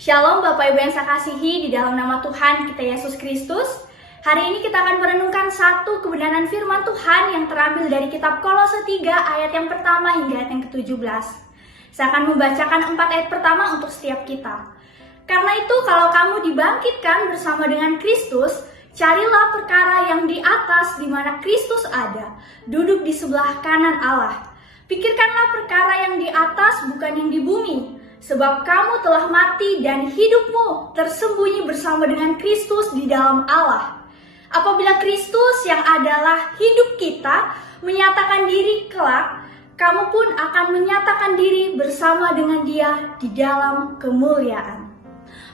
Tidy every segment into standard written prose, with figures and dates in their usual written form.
Shalom Bapak Ibu yang saya kasihi, di dalam nama Tuhan kita Yesus Kristus. Hari ini kita akan merenungkan satu kebenaran firman Tuhan yang terambil dari kitab Kolose 3 ayat yang pertama hingga ayat yang ke-17. Saya akan membacakan 4 ayat pertama untuk setiap kita. Karena itu kalau kamu dibangkitkan bersama dengan Kristus, carilah perkara yang di atas di mana Kristus ada, duduk di sebelah kanan Allah. Pikirkanlah perkara yang di atas, bukan yang di bumi. Sebab kamu telah mati dan hidupmu tersembunyi bersama dengan Kristus di dalam Allah. Apabila Kristus yang adalah hidup kita menyatakan diri kelak, kamu pun akan menyatakan diri bersama dengan Dia di dalam kemuliaan.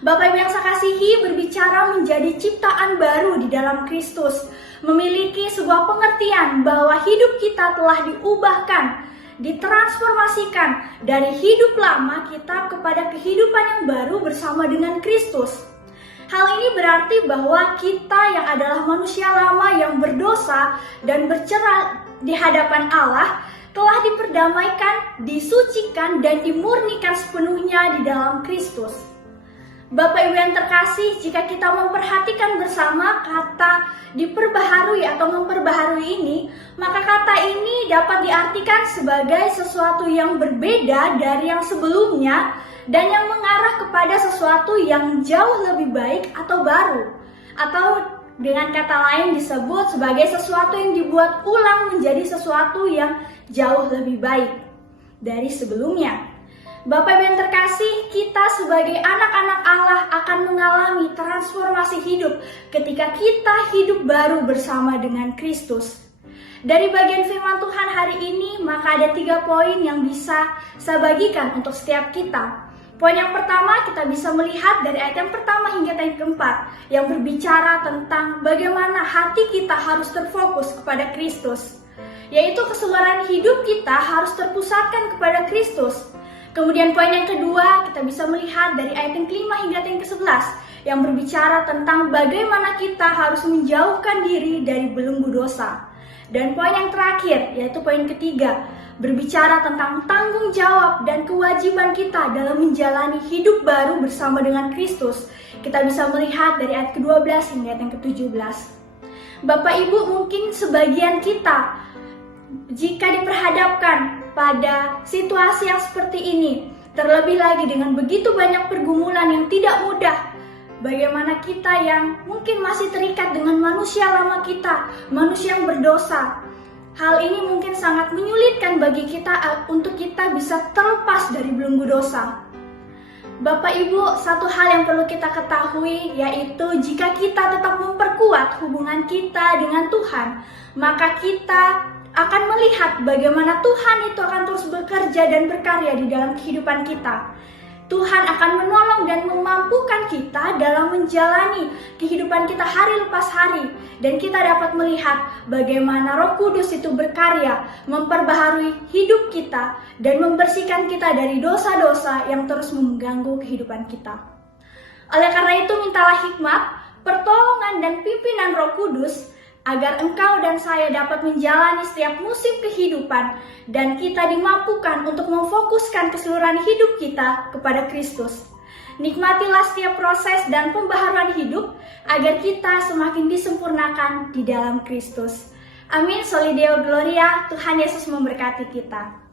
Bapak Ibu yang saya kasihi, berbicara menjadi ciptaan baru di dalam Kristus, memiliki sebuah pengertian bahwa hidup kita telah diubahkan, ditransformasikan dari hidup lama kita kepada kehidupan yang baru bersama dengan Kristus. Hal ini berarti bahwa kita yang adalah manusia lama yang berdosa dan bercerai di hadapan Allah telah diperdamaikan, disucikan, dan dimurnikan sepenuhnya di dalam Kristus. Bapak Ibu yang terkasih, jika kita memperhatikan bersama kata diperbaharui atau memperbaharui ini, maka kata ini dapat diartikan sebagai sesuatu yang berbeda dari yang sebelumnya dan yang mengarah kepada sesuatu yang jauh lebih baik atau baru. Atau dengan kata lain disebut sebagai sesuatu yang dibuat ulang menjadi sesuatu yang jauh lebih baik dari sebelumnya. Bapak Ibu yang terkasih, kita sebagai anak-anak Allah akan mengalami transformasi hidup ketika kita hidup baru bersama dengan Kristus. Dari bagian firman Tuhan hari ini, maka ada 3 poin yang bisa saya bagikan untuk setiap kita. Poin yang pertama, kita bisa melihat dari ayat yang pertama hingga ayat yang keempat, yang berbicara tentang bagaimana hati kita harus terfokus kepada Kristus, yaitu keseluruhan hidup kita harus terpusatkan kepada Kristus. Kemudian poin yang kedua, kita bisa melihat dari ayat yang kelima hingga ayat yang ke-11 yang berbicara tentang bagaimana kita harus menjauhkan diri dari belenggu dosa. Dan poin yang terakhir, yaitu poin ketiga, berbicara tentang tanggung jawab dan kewajiban kita dalam menjalani hidup baru bersama dengan Kristus. Kita bisa melihat dari ayat ke-12 hingga ayat yang ke-17. Bapak Ibu, mungkin sebagian kita jika diperhadapkan pada situasi yang seperti ini, terlebih lagi dengan begitu banyak pergumulan yang tidak mudah, bagaimana kita yang mungkin masih terikat dengan manusia lama kita, manusia yang berdosa, hal ini mungkin sangat menyulitkan bagi kita untuk kita bisa terlepas dari belenggu dosa. Bapak Ibu, satu hal yang perlu kita ketahui yaitu jika kita tetap memperkuat hubungan kita dengan Tuhan, maka kita akan melihat bagaimana Tuhan itu akan terus bekerja dan berkarya di dalam kehidupan kita. Tuhan akan menolong dan memampukan kita dalam menjalani kehidupan kita hari lepas hari. Dan kita dapat melihat bagaimana Roh Kudus itu berkarya, memperbaharui hidup kita, dan membersihkan kita dari dosa-dosa yang terus mengganggu kehidupan kita. Oleh karena itu, mintalah hikmat, pertolongan, dan pimpinan Roh Kudus agar engkau dan saya dapat menjalani setiap musim kehidupan dan kita dimampukan untuk memfokuskan keseluruhan hidup kita kepada Kristus. Nikmatilah setiap proses dan pembaharuan hidup agar kita semakin disempurnakan di dalam Kristus. Amin. Soli Deo Gloria. Tuhan Yesus memberkati kita.